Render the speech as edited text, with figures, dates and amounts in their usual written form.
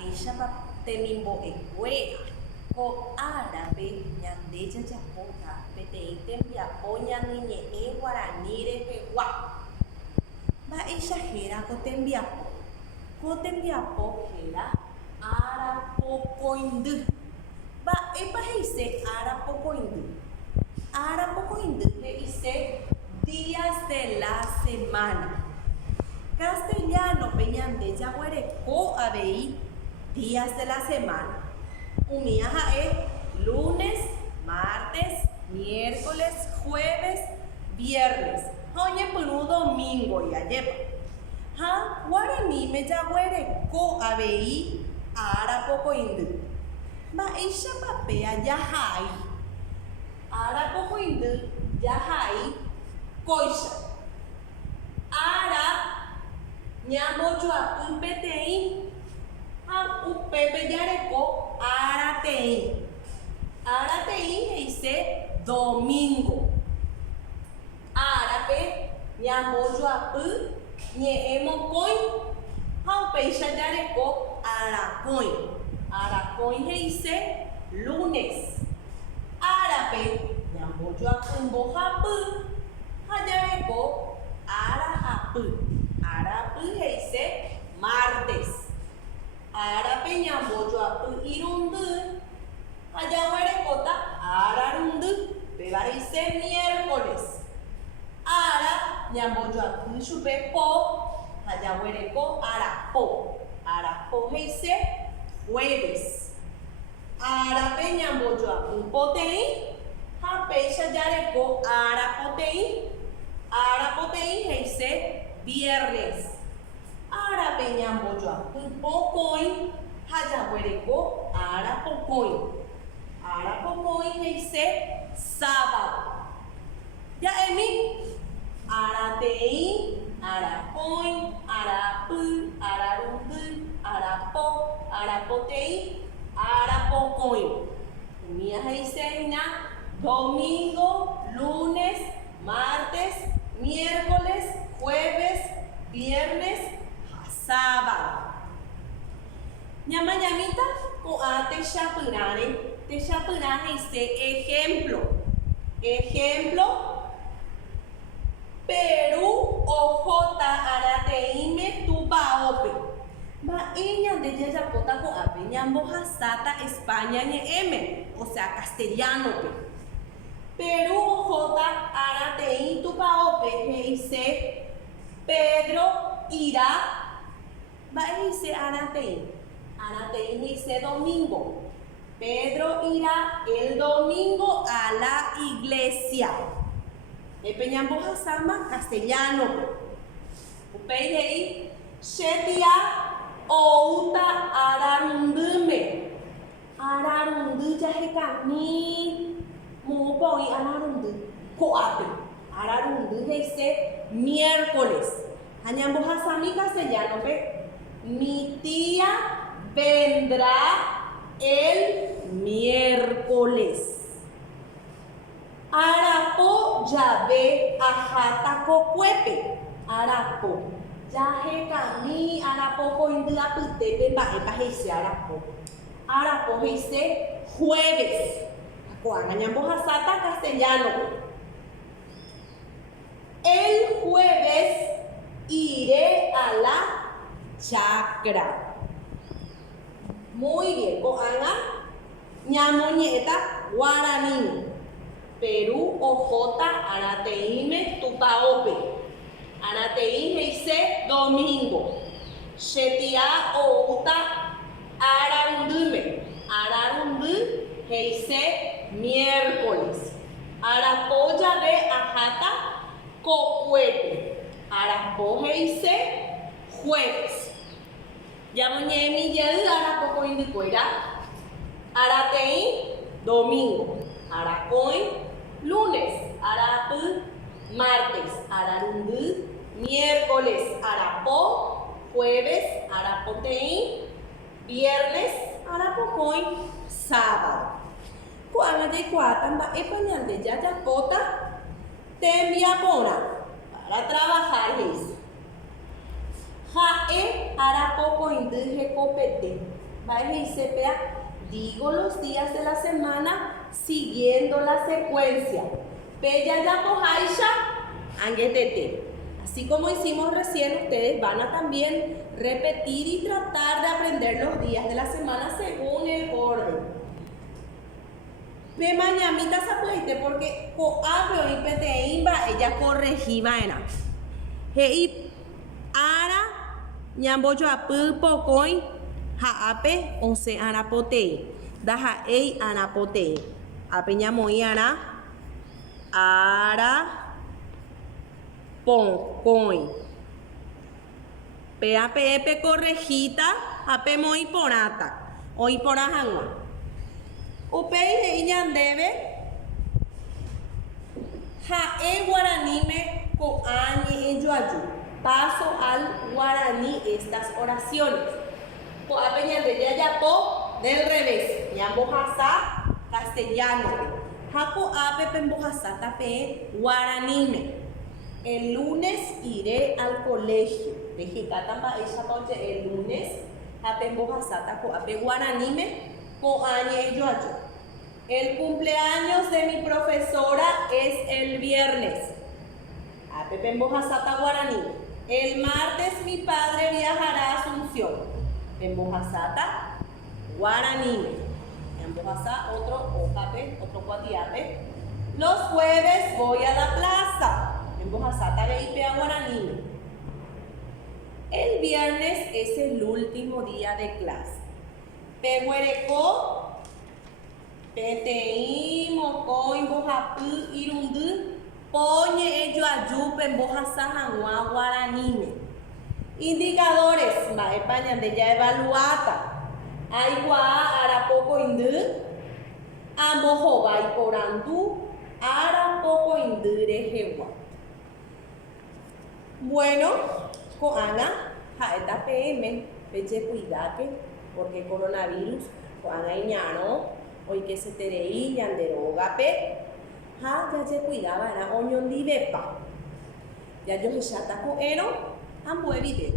mba'éichapa temimbo'ekuéra ko árape ñande jajapóta peteĩ tembiapo ñaneñe'ẽ Guarani rehegua. Mba'éicha héra ko tembiapo héra arapokoindy. Mba'épa he'ise arapokoindy. Arapokoindy he'ise días de la semana. Castellano pe ñande jaguareko avei días de la semana. Umíva ha'e lunes, martes, miércoles, jueves, viernes. Ha oñepyrũ domingo iajépa. Ha Guaraníme jaguareko avei arapokoindy. Mba'éichapa jahai. Arapokoindy jahai kóicha. Ara ñambojoapy peteĩ ha upépe jareko arateĩ. Arateĩ he'ise domingo. Árape ñambojoapy ñe'ẽ mokõi ha upéicha jareko arakõi. Arakõi he'ise lunes. Árape ñambojoapy mbohapy ha jareko arahapy. Arapy he'ise martes. Árape ñambojoapy irundy ha jaguarekóta ararundy. Péva he'ise miércoles. Ara ñambojoapy chupe po ha jaguareko arapo. Arapo he'ise jueves. Árape ñambojoapy poteĩ ha péicha jareko arapoteĩ. Arapoteĩ he'ise viernes. Árape ñambojoapy pokõi ha jaguareko arapokõi. Arapokõi he'ise sábado. Ja'émi arateĩ, arakõi, arapy, ararundy, arapo, arapoteĩ, arapokõi. Umíva he'ise domingo, lunes, martes, miércoles, jueves, viernes, sábado. Ñamañamíta ko'ã techapyrãre. Techapyrã he'ise ejemplo. Ejemplo, Perú ohóta arateíme tupãópe. Mba'e ñande jajapóta ko'ápe ñambohasáta España ñe'ẽme, o sea, castellanope. Perú ohóta arateĩ tupãópe he'ise Pedro irá. Mba'e he'ise arateĩ. Arateĩ he'ise domingo. Pedro irá el domingo a la iglesia. Epe ñambohasáma castellano. Upéi he'i chetia outa ararundýme. Ararundy jaheka'ỹ moõpo'i ararundy ko'ápe. Ararundy he'ise miércoles. Ha ñambohasámi castellanope. Mi tía vendrá el miércoles. Arapo jave aháta kokuépe. Arapo jaheka'ỹ arapokoindy apytépe mba'épa he'ise arapo. Arapo he'ise jueves. Ko'ág̃a ñambohasáta castellano. El jueves iré a la chacra. Muy bien, ko'ág̃a ñamoñe'ẽta Guarani. Perú ohóta arateíme tupãópe. Arateĩ he'ise domingo. Chetia outa ararundýme. Ararundy he'ise miércoles. Arapo jave aháta kokuépe. Arapo he'ise jueves. Ñamoñe'ẽmi jey arapokoindykuéra. Arateĩ domingo. Arakõi lunes. Arapy martes. Ararundy miércoles. Arapo jueves. Arapoteĩ viernes. Arapokõi sábado. Ko'ág̃a jaikuaáta mba'épa ñande jajapóta tembiaporã para trabajar he'ise. Ha'e arapokoindy hekopete. Digo los días de la semana siguiendo la secuencia. Así como hicimos recién, ustedes van a también repetir y tratar de aprender los días de la semana según el orden. Me mañamita sapleite porque coapeo y peteimba ella corregiva ena. Hei ara ñamboyo apu pokoi haape once anapotei. Daha ei anapotei. Ape ñamoi ara ponkoi. Pe ape epe corregita ape moi porata. Oi porajangua. Upei hei ñandeve jae guaranime ko'añe enjoaju. Paso al guaraní estas oraciones. Ko'ape ñandeve ayapo del revés. Ñambojasa castellano. Ja ko'ape pembojasata pe guaranime. El lunes iré al colegio. El lunes apembojasata ko'ape guaranime. El cumpleaños de mi profesora es el viernes. El martes mi padre viajará a Asunción. Pembojasata guaraní. Otro cuatiape. Los jueves voy a la plaza. Pembojasata veipea guaraní. El viernes es el último día de clase. Pehuereco, PTI, Mocoi, Bojapu, Irundu, Poñe, Ello, Ayupe, Bojasajangua, Guaranime. Indicadores, Maepaña de ya evaluata. Aigua, Arapoco, Indu, Ambojoba y Porandú, Arapoco, Indure, Jewa. Bueno, Coana, Jaeta PM, Peche Cuidate. Porque coronavirus, cuando hay ñano, hoy que se te reí, yanderogape, ya se cuidaba, era oñón divepa. Ya yo se chata con ero, ambue video.